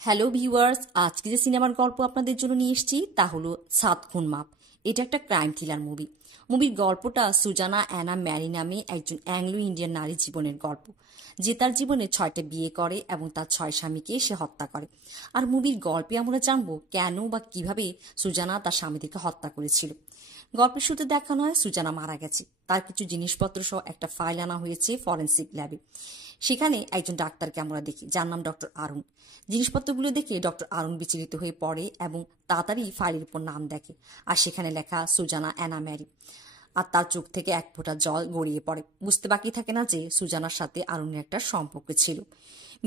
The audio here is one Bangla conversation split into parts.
হ্যালো ভিউয়ার্স, আজকে যে সিনেমার গল্প আপনাদের জন্য নিয়ে এসেছি তা হলো সাত খুন মাপ। এটা একটা ক্রাইম থ্রিলার মুভি। মুভির গল্পটা সুজানা অ্যানা ম্যারি নামে একজন অ্যাংলো ইন্ডিয়ান নারী জীবনের গল্প, যে তার জীবনে 6টা বিয়ে করে এবং তার 6 স্বামীকে সে হত্যা করে। আর মুভির গল্পে আমরা জানবো কেন বা কিভাবে সুজানা তার স্বামীদেরকে হত্যা করেছিল। গল্পের শুরুতে দেখানো হয় সুজানা মারা গেছে, তার কিছু জিনিসপত্র সহ একটা ফাইল আনা হয়েছে ফরেন্সিক ল্যাবে। সেখানে একজন ডাক্তারকে আমরা দেখি, যার নাম ডক্টর আরুণ। জিনিসপত্রগুলো দেখে ডক্টর আরুণ বিচলিত হয়ে পড়ে এবং তাড়াতাড়ি ফাইলের উপর নাম দেখে, আর সেখানে লেখা সুজানা অ্যানা ম্যারি। আর তার চোখ থেকে এক ফোঁটা জল গড়িয়ে পড়ে। বুঝতে বাকি থাকে না যে সুজানার সাথে আরুণের একটা সম্পর্ক ছিল।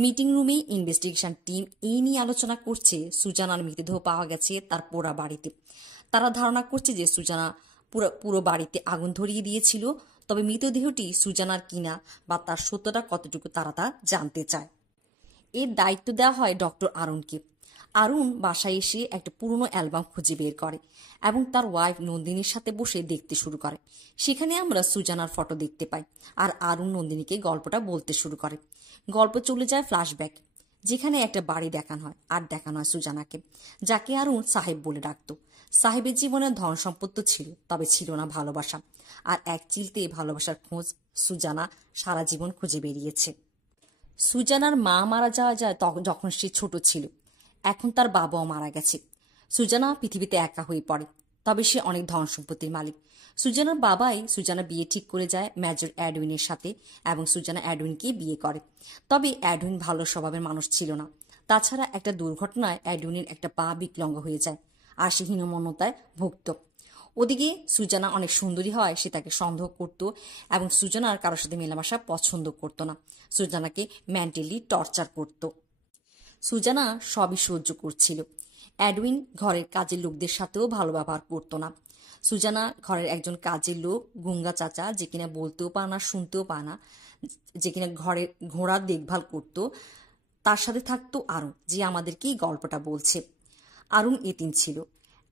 মিটিং রুমে ইনভেস্টিগেশন টিম এই নিয়ে আলোচনা করছে। সুজানার মৃতদেহ পাওয়া গেছে তার পোড়া বাড়িতে। তারা ধারণা করছে যে সুজানা পুরো বাড়িতে আগুন ধরিয়ে দিয়েছিল, তবে মৃতদেহটি সুজানার কিনা বা তার সত্যটা কতটুকু তারা তা জানতে চায়। এর দায়িত্ব দেওয়া হয় ডক্টর আরুণকে। আরুণ বাসায় এসে একটা পুরনো অ্যালবাম খুঁজে বের করে এবং তার ওয়াইফ নন্দিনীর সাথে বসে দেখতে শুরু করে। সেখানে আমরা সুজানার ফটো দেখতে পাই, আর আরুণ নন্দিনীকে গল্পটা বলতে শুরু করে। গল্প চলে যায় ফ্ল্যাশব্যাক, যেখানে একটা বাড়ি দেখানো হয় আর দেখানো হয় সুজানাকে, যাকে আরুণ সাহেব বলে ডাকত। সাহেবের জীবনে ধন সম্পত্তি ছিল, তবে ছিল না ভালোবাসা। আর এক চিলতে ভালোবাসার খোঁজ সুজানা সারা জীবন খুঁজে বেরিয়েছে। সুজানার মা মারা যাওয়া যায় যখন সে ছোট ছিল। এখন তার বাবাও মারা গেছে। সুজানা পৃথিবীতে একা হয়ে পড়ে, তবে সে অনেক ধন সম্পত্তির মালিক। সুজানার বাবাই সুজানা বিয়ে ঠিক করে যায় মেজর অ্যাডউইনের সাথে এবং সুজানা অ্যাডউইনকে বিয়ে করে। তবে অ্যাডউইন ভালো স্বভাবের মানুষ ছিল না। তাছাড়া একটা দুর্ঘটনায় অ্যাডউইনের একটা পা বিকলাঙ্গ হয়ে যায়, আর সে হীনমন্যতায় ভুগত। ওদিকে সুজানা অনেক সুন্দরী হয়, সে তাকে সন্দেহ করত এবং সুজানার কারোর সাথে মেলামেশা পছন্দ করত না। সুজানাকে মেন্টালি টর্চার করত। সুজানা সবই সহ্য করছিল। অ্যাডউইন ঘরের কাজের লোকদের সাথেও ভালো ব্যবহার করতো না। সুজানা ঘরের একজন কাজের লোক, গুঙ্গা চাচা, যে কিনা বলতেও পারে না শুনতেও পায় না, যে কিনা ঘরের ঘোড়ার দেখভাল করত, তার সাথে থাকতো আরুণ, যে আমাদেরকে এই গল্পটা বলছে। আরুণ এতিম ছিল।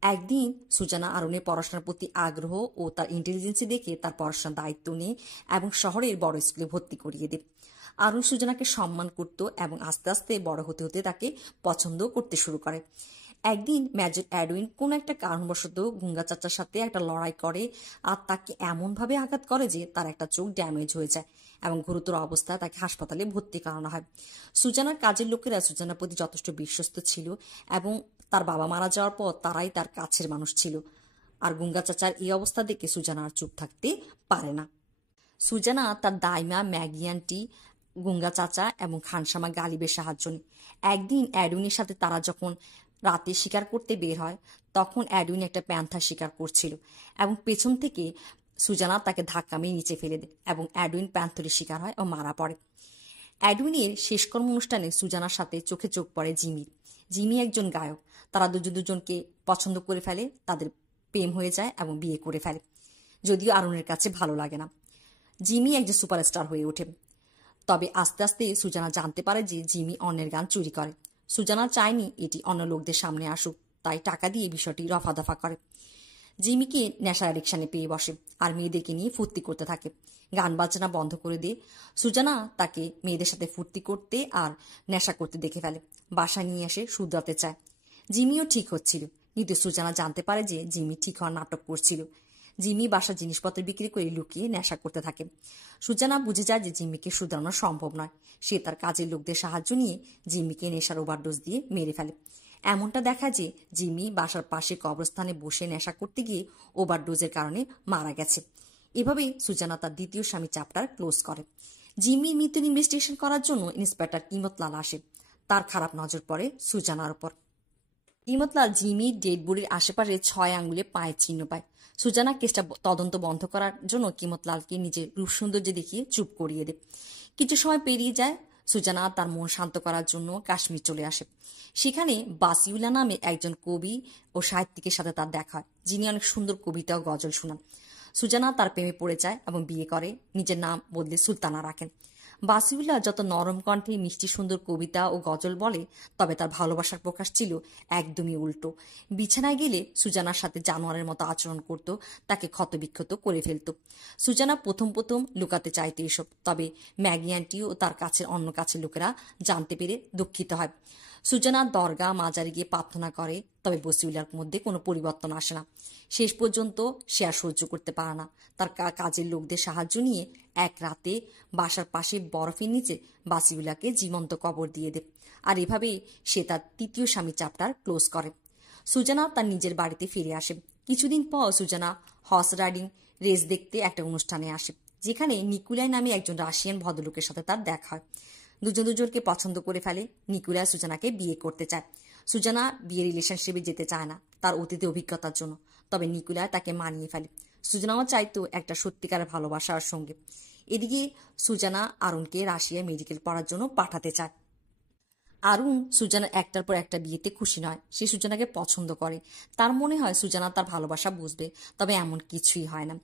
একদিন সুজানা আরুণের পড়াশোনার প্রতি আগ্রহ ও তার ইন্টেলিজেন্সি দেখে তার পড়াশোনার দায়িত্ব নেয় এবং শহরের বড় স্কুলে ভর্তি করিয়ে দেয়। আরুণ সুজানাকে সম্মান করত এবং আস্তে আস্তে বড় হতে হতে তাকে পছন্দ করতে শুরু করে। একদিন মেজর অ্যাডউইন কোনো একটা কারণবশত গুঙ্গা চাচার সাথে একটা লড়াই করে আর তাকে এমনভাবে আঘাত করে যে তার একটা চোখ ড্যামেজ হয়ে যায় এবং গুরুতর অবস্থায় তাকে হাসপাতালে ভর্তি করানো হয়। সুজানার কাজের লোকেরা সুজানার প্রতি যথেষ্ট বিশ্বস্ত ছিল এবং তার বাবা মারা যাওয়ার পর তারাই তার কাছের মানুষ ছিল। আর গুঙ্গা চাচার এই অবস্থা দেখে সুজানা আর চুপ থাকতে পারে না। সুজানা তার দাইমা, ম্যাগি আন্টি, গুঙ্গা চাচা এবং খানসামা গালিবের সাহায্য নেয়। একদিন অ্যাডউইনের সাথে তারা যখন রাতে শিকার করতে বের হয়, তখন অ্যাডউইন একটা প্যান্থার শিকার করছিল এবং পেছন থেকে সুজানা তাকে ধাক্কা মেরে নিচে ফেলে দেয় এবং অ্যাডউইন প্যান্থরের শিকার হয় ও মারা পড়ে। অ্যাডউইনের শেষকর্ম অনুষ্ঠানে সুজানার সাথে চোখে চোখ পড়ে জিমির। জিমি একজন গায়ক। তারা দুজনকে পছন্দ করে ফেলে, তাদের প্রেম হয়ে যায় এবং বিয়ে করে ফেলে, যদিও আরুণের কাছে ভালো লাগে না। জিমি একজন সুপারস্টার হয়ে ওঠে। তবে আস্তে আস্তে সুজানা জানতে পারে যে জিমি অন্যের গান চুরি করে। সুজানা চায়নি এটি অন্য লোকদের সামনে আসুক, তাই টাকা দিয়ে বিষয়টি রফাদফা করে। জিমিকে নেশার অ্যাডিকশানে পেয়ে বসে আর মেয়েদেরকে নিয়ে ফুর্তি করতে থাকে। গান বাজনা বন্ধ করে দিয়ে সুজানা তাকে মেয়েদের সাথে ফুর্তি করতে আর নেশা করতে দেখে ফেলে। বাসায় নিয়ে এসে শুধরাতে চায়। জিমিও ঠিক হচ্ছিল, কিন্তু সুজানা জানতে পারে যে জিমি ঠিক হওয়ার নাটক করছিল। জিমি বাসার জিনিসপত্র বিক্রি করে লুকিয়ে নেশা করতে থাকে। সুজানা বুঝে যায় যে জিমিকে শুধরানো সম্ভব নয়। সে তার কাজের লোকদের সাহায্য নিয়ে জিমিকে নেশার ওভারডোজ দিয়ে মেরে ফেলে। এমনটা দেখা যে জিমি বাসার পাশে কবরস্থানে বসে নেশা করতে গিয়ে ওভারডোজের কারণে মারা গেছে। এভাবে সুজানা তার দ্বিতীয় স্বামী চ্যাপ্টার ক্লোজ করে। জিমির মৃত্যুর ইনভেস্টিগেশন করার জন্য ইন্সপেক্টর কিমতলাল আসে। তার খারাপ নজর পড়ে সুজানার উপর। কিমতলাল জিমির ডেড বডির আশেপাশে 6 আঙ্গুলে পায়ের চিহ্ন পায়। সুজানা কেসটা তদন্ত বন্ধ করার জন্য কিমতলালকে নিজের রূপ সৌন্দর্য দেখিয়ে চুপ করিয়ে দেয়। কিছু সময় পেরিয়ে যায়। সুজানা তার মন শান্ত করার জন্য কাশ্মীর চলে আসে। সেখানে বাসিউল্লাহ নামে একজন কবি ও সাহিত্যিকের সাথে তার দেখা হয়, যিনি অনেক সুন্দর কবিতা ও গজল শোনান। সুজানা তার প্রেমে পড়ে যায় এবং বিয়ে করে। নিজের নাম বদলে সুলতানা রাখেন। বাসিউল্লাহ যত নরম কণ্ঠে মিষ্টি সুন্দর কবিতা ও গজল বলে, তবে তার ভালোবাসার প্রকাশ ছিল একদমই উল্টো। বিছানায় গেলে সুজানার সাথে জানোয়ারের মতো আচরণ করত, তাকে ক্ষতবিক্ষত করে ফেলত। সুজানা প্রথম প্রথম লুকাতে চাইতে এসব, তবে ম্যাগি আন্টি ও তার কাছের অন্য কাছের লোকেরা জানতে পেরে দুঃখিত হয়। সুজানা দরগা মাজারে গিয়ে প্রার্থনা করে, তবে বসিউল্লার মধ্যে কোনো পরিবর্তন আসে না। শেষ পর্যন্ত সে আর সহ্য করতে পারে না। তার কাজের লোকদের সাহায্য নিয়ে এক রাতে বাসার পাশে বরফের নিচে বাসিউল্লাহকে জীবন্ত কবর দিয়ে দেয়। আর এভাবেই সে তার তৃতীয় স্বামী চ্যাপ্টার ক্লোজ করে। সুজানা তার নিজের বাড়িতে ফিরে আসে। কিছুদিন পর সুজানা হর্স রাইডিং রেস দেখতে একটা অনুষ্ঠানে আসে, যেখানে নিকুলাই নামে একজন রাশিয়ান ভদ্রলোকের সাথে তার দেখা হয়। দুজনকে পছন্দ করে ফেলে। নিকুলাই সুজানাকে বিয়ে করতে চায়। সুজানা বিয়ে রিলেশনশিপে যেতে চায় না তার অতীতে অভিজ্ঞতার জন্য, তবে নিকুলাই তাকে মানিয়ে ফেলে। সুজানাও চাইতো একটা সত্যিকারের ভালোবাসার সঙ্গে। এদিকে সুজানা আরুনকে রাশিয়ায় মেডিকেল পড়ার জন্য পাঠাতে চায়। আরুন সুজানা একটার পর একটা বিয়েতে খুশি নয়। সে সুজানাকে পছন্দ করে। তার মনে হয় সুজানা তার ভালোবাসা বুঝবে, তবে এমন কিছুই হয় না।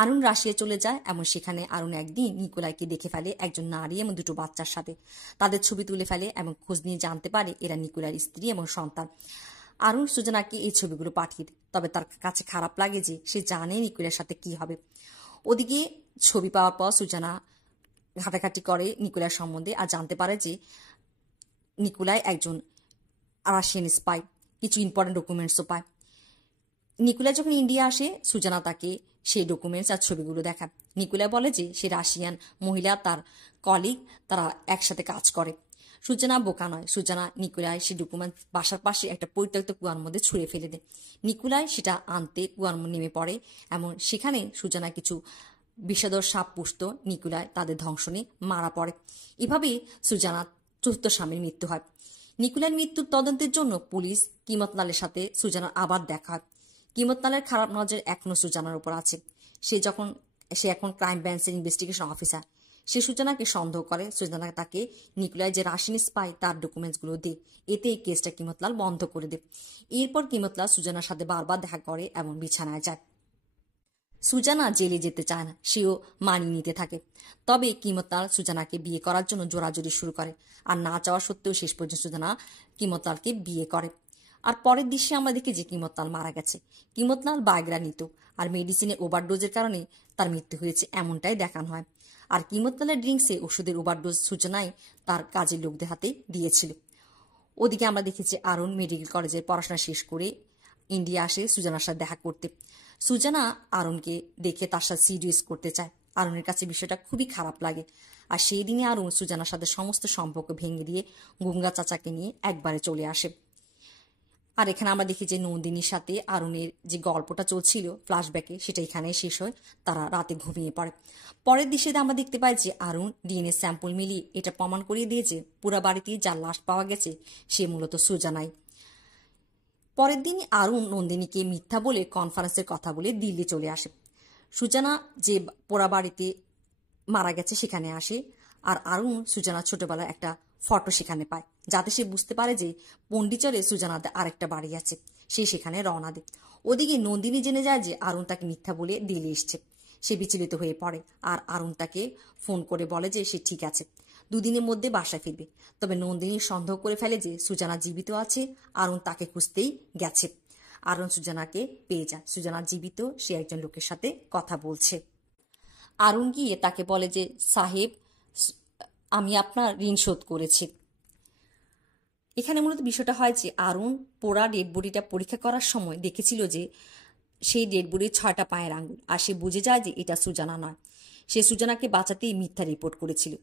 আরুন রাশিয়া চলে যায়, এমন সেখানে আরুন একদিন নিকোলাইকে দেখে ফেলে একজন নারী এবং দুটো বাচ্চার সাথে। তাদের ছবি তুলে ফেলে এবং খোঁজ নিয়ে জানতে পারে এরা নিকোলাইয়ের স্ত্রী এবং সন্তান। আরুন সুজানাকে এই ছবিগুলো পাঠিয়ে দেয়, তবে তার কাছে খারাপ লাগে যে সে জানে নিকোলাইয়ের সাথে কি হবে। ওদিকে ছবি পাওয়ার পর সুজানা ঘাটাঘাটি করে নিকোলাইয়ের সম্বন্ধে আর জানতে পারে যে নিকোলাই একজন রাশিয়ান স্পাই। কিছু ইম্পর্টেন্ট ডকুমেন্টসও পায়। নিকোলাই যখন ইন্ডিয়া আসে, সুজানা তাকে সেই ডকুমেন্টস আর ছবিগুলো দেখায়। নিকোলাই বলে যে সে রাশিয়ান মহিলা, তার কলিগ, তারা একসাথে কাজ করে। সুজানা বোকা নয়। সুজানা নিকোলাই সেই ডকুমেন্ট বাসার পাশে একটা পরিত্যক্ত কুয়ার মধ্যে ছুঁড়ে ফেলে দেয়। নিকোলাই সেটা আনতে কুয়ার মধ্যে নেমে পড়ে, এমন সেখানে সুজানা কিছু বিষাদর সাপ পুষত। নিকোলাই তাদের ধ্বংসনে মারা পড়ে। এভাবেই সুজানা চতুর্থ স্বামীর মৃত্যু হয়। নিকোলাইয়ের মৃত্যুর তদন্তের জন্য পুলিশ কিমতলালের সাথে সুজানার আবার দেখা হয়। কিমতলালের খারাপ নজর এখনো সুজানার উপর আছে। সে এখন ক্রাইম ব্রাঞ্চের ইনভেস্টিগেশন অফিসার। সে সুজানাকে সন্দেহ করে। সুজানা তাকে নিকোলাই যে রাশিয়ান স্পাই তার ডকুমেন্টসগুলো দেয়। এতে এই কেসটা কিমতলাল বন্ধ করে দেয়। এরপর কিমতলাল সুজানার সাথে বারবার দেখা করে এবং বিছানায় যায়। সুজানা জেলে যেতে চায় না, সেও মানিয়ে নিতে থাকে। তবে কিমতলাল সুজানাকে বিয়ে করার জন্য জোরাজুরি শুরু করে, আর না চাওয়া সত্ত্বেও শেষ পর্যন্ত সুজানা কিমতলালকে বিয়ে করে। আর পরের দৃশ্যে আমরা দেখি যে কিমতলাল মারা গেছে। কিমতলাল বায়গ্রা নিত, আর মেডিসিনের ওভারডোজের কারণে তার মৃত্যু হয়েছে এমনটাই দেখানো হয়। আর কিমতলালের ড্রিঙ্কসে ওষুধের ওভারডোজ সুজানাই তার কাজের লোকদের হাতে দিয়েছিল। ওদিকে আমরা দেখেছি আরুন মেডিকেল কলেজের পড়াশোনা শেষ করে ইন্ডিয়া আসে সুজানার সাথে দেখা করতে। সুজানা আরুনকে দেখে তার সাথে সিরিয়াস করতে চায়। আরুনের কাছে বিষয়টা খুবই খারাপ লাগে। আর সেই দিনে আরুন সুজানার সাথে সমস্ত সম্পর্ক ভেঙে দিয়ে গঙ্গা চাচাকে নিয়ে একবারে চলে আসে। আর এখানে আমরা দেখি যে নন্দিনীর সাথে আরুনের যে গল্পটা চলছিল ফ্ল্যাশব্যাকে, সেটা এখানে শেষ হয়। তারা রাতে ঘুমিয়ে পড়ে। পরের দৃশ্যে আমরা দেখতে পাই যে আরুন ডিএনএ স্যাম্পল মিলিয়ে এটা প্রমাণ করিয়ে দিয়েছে পুরা বাড়িতে যার লাশ পাওয়া গেছে সে মূলত সুজানাই। পরের দিন আরুন নন্দিনীকে মিথ্যা বলে কনফারেন্সের কথা বলে দিল্লি চলে আসে। সুজানা যে পোড়া বাড়িতে মারা গেছে সেখানে আসে, আর আরুন সুজানার ছোটবেলার একটা ফটো সেখানে পায়, যাতে সে বুঝতে পারে যে পন্ডিচরে সুজানাতে আরেকটা বাড়ি আছে। সে সেখানে রওনা দেয়। ওদিকে নন্দিনী জেনে যায় যে আরুন তাকে মিথ্যা বলে দিল্লি এসছে। সে বিচলিত হয়ে পড়ে, আর আরুন তাকে ফোন করে বলে যে সে ঠিক আছে, দুদিনের মধ্যে বাসায় ফিরবে। তবে নন্দিনী সন্দেহ করে ফেলে যে সুজানা জীবিত আছে, আরুন তাকে খুঁজতেই গেছে। আরুন সুজানাকে পেয়ে যায়। সুজানা জীবিত, সে একজন লোকের সাথে কথা বলছে। আরুন গিয়ে তাকে বলে যে সাহেব, আমি আপনার ঋণ শোধ করেছি। এখানে মূলত বিষয়টা হয় যে আরুন পোড়া ডেড বডিটা পরীক্ষা করার সময় দেখেছিল যে সেই ডেড বডির 6টা পায়ের আঙ্গুল, আর সে বুঝে যায় যে এটা সুজানা নয়। সে সুজানাকে বাঁচাতেই মিথ্যা রিপোর্ট করেছিল।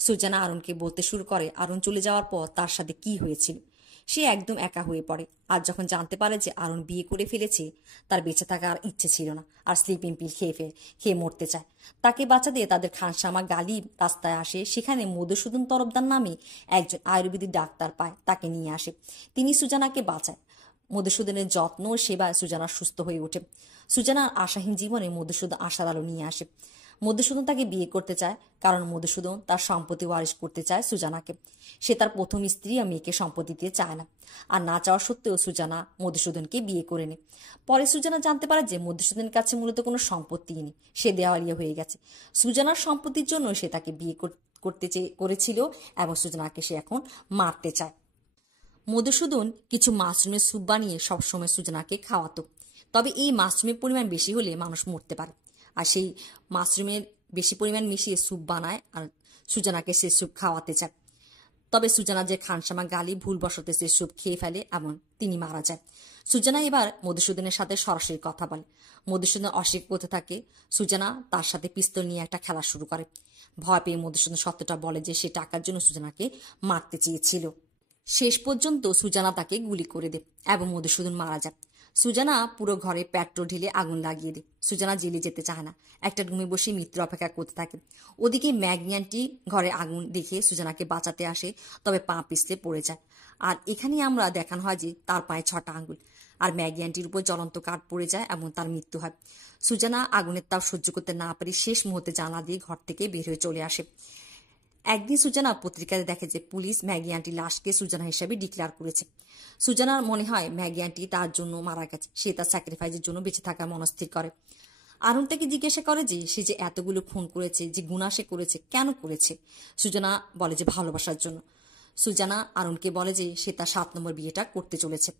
সুজানা আরুনকে বলতে শুরু করে আরুন চলে যাওয়ার পর তার সাথে কি হয়েছিল। সে একদম একা হয়ে পড়ে। আর যখন জানতে পারে যে আরুন বিয়ে করে ফেলেছে, তার বেঁচে থাকার ইচ্ছে ছিল না, আর স্লিপিং পিল খেয়ে মরতে চায়। তাকে বাঁচাতে তাদের খানসামা গালি রাস্তায় আসে। সেখানে মধুসূদন তরফদার নামে একজন আয়ুর্বেদিক ডাক্তার পায়, তাকে নিয়ে আসে। তিনি সুজানাকে বাঁচায়। মধুসূদনের যত্ন ও সেবায় সুজানা সুস্থ হয়ে ওঠে। সুজানার আশাহীন জীবনে মধুসূদন আশার আলো নিয়ে আসে। মধুসূদন তাকে বিয়ে করতে চায়, কারণ মধুসূদন তার সম্পত্তি ওয়ারিশ করতে চায় সুজানাকে। সে তার প্রথম স্ত্রী আর মেয়েকে সম্পত্তি দিতে চায় না, আর না চাওয়া সত্ত্বেও সুজানা মধুসূদনকে বিয়ে করে নেয়। পরে সুজানা জানতে পারে যে মধুসূদনের কাছে মূলত কোনো সম্পত্তি নেই, সে দেওয়ালিয়া হয়ে গেছে। সুজানার সম্পত্তির জন্য সে তাকে বিয়ে করেছিল, এবং সুজানাকে সে এখন মারতে চায়। মধুসূদন কিছু মাশরুমের স্যুপ বানিয়ে সবসময় সুজানাকে খাওয়াতো। তবে এই মাশরুমের পরিমাণ বেশি হলে মানুষ মরতে পারে, আর সেই মাশরুমের বেশি পরিমাণ মিশিয়ে স্যুপ বানায় আর সুজানাকে সে স্যুপ খাওয়াতে চায়। তবে সুজানা যে খানসামা গালি ভুলবশত সে স্যুপ খেয়ে ফেলে এবং তিনি মারা যায়। সুজানা এবার মধুসূদনের সাথে সরাসরি কথা বলে। মধুসূদন অস্বীকার করতে থাকে। সুজানা তার সাথে পিস্তল নিয়ে একটা খেলা শুরু করে। ভয় পেয়ে মধুসূদন সত্যটা বলে যে সে টাকার জন্য সুজানাকে মারতে চেয়েছিল। শেষ পর্যন্ত সুজানা তাকে গুলি করে দেয় এবং মধুসূদন মারা যায়। সুজানা পুরো ঘরে পেট্রোল ঢেলে আগুন লাগিয়ে দেয়। সুজানা জেলে যেতে চায় না, একটা রুমে বসে মৃত্যুর অপেক্ষা করতে থাকে। ওদিকে ম্যাগি আন্টি ঘরে আগুন দেখে সুজানাকে বাঁচাতে আসে, তবে পা পিছলে পড়ে যায়। আর এখানেই আমরা দেখানো হয় যে তার পায়ে 6টা আঙ্গুল। আর ম্যাগি আন্টির উপর জ্বলন্ত কাঠ পড়ে যায় এবং তার মৃত্যু হয়। সুজানা আগুনের তাপ সহ্য করতে না পারে সেই মুহূর্তে জানলা দিয়ে ঘর থেকে বের হয়ে চলে আসে। একদিন সুজানা পত্রিকাতে দেখে যে পুলিশ ম্যাগি আন্টির লাশকে সুজানা হিসেবে ডিক্লেয়ার করেছে। সুজানার মনে হয় ম্যাগি আন্টি তার জন্য মারা গেছে, সে তার স্যাক্রিফাইসের জন্য বেঁচে থাকার মনস্থির করে। আরুণ তাকে জিজ্ঞাসা করে যে সে যে এতগুলো খুন করেছে, যে গুনাহ সে করেছে, কেন করেছে? সুজানা বলে যে ভালোবাসার জন্য। সুজানা আরুণকে বলে যে সে তার 7 নম্বর বিয়েটা করতে চলেছে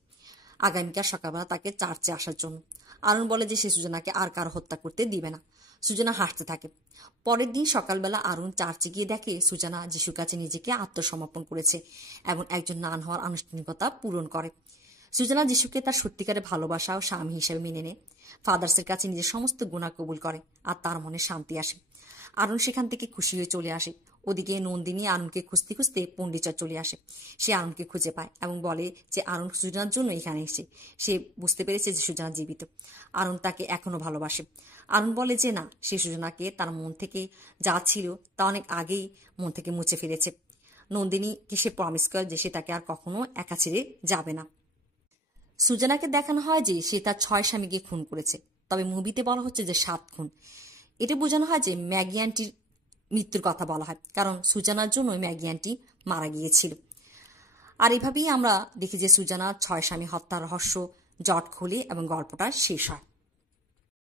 আগামীকাল সকালবেলা তাকে চার্চে আসার জন্য। আরুণ বলে যে সে সুজানাকে আর কারো হত্যা করতে দিবে না। সুজানা হাসতে থাকে। পরের দিন সকালবেলা আরুণ চার্চে গিয়ে দেখে সুজানা যিশুর কাছে নিজেকে আত্মসমর্পণ করেছে এবং একজন নান হওয়ার আনুষ্ঠানিকতা পূরণ করে। সুজানা যিশুকে তার সত্যিকারের ভালোবাসা ও স্বামী হিসেবে মেনে নেয়। ফাদার্সের কাছে নিজের সমস্ত গুনাহ কবুল করে আর তার মনে শান্তি আসে। আরুণ সেখান থেকে খুশি হয়ে চলে আসে। ওদিকে নন্দিনী আরুণকে খুঁজতে খুঁজতে পণ্ডিচর চলে আসে। সে আরুণকে খুঁজে পায় এবং বলে যে আরুণ সুজানার জন্য এখানে এসে। সে বুঝতে পেরেছে যে সুজানা জীবিত। আরুণ তাকে এখনো ভালোবাসে। আরুণ বলে যে না, সে সুজানাকে তার মন থেকে যা ছিল তা অনেক আগেই মন থেকে মুছে ফেলেছে। নন্দিনীকে সে প্রমিস করে যে সে তাকে আর কখনো একা ছেড়ে যাবে না। সুজানাকে দেখানো হয় যে সে তার 6 স্বামীকে খুন করেছে, তবে মুভিতে বলা হচ্ছে যে 7 খুন। এটা বোঝানো হয় যে ম্যাগি আন্টির মৃত্যুর কথা বলা হয়, কারণ সুজানার জন্য ম্যাগি আন্টি মারা গিয়েছিল। আর এভাবেই আমরা দেখি যে সুজানার 6 স্বামী হত্যার রহস্য জট খোলে এবং গল্পটা শেষ হয়।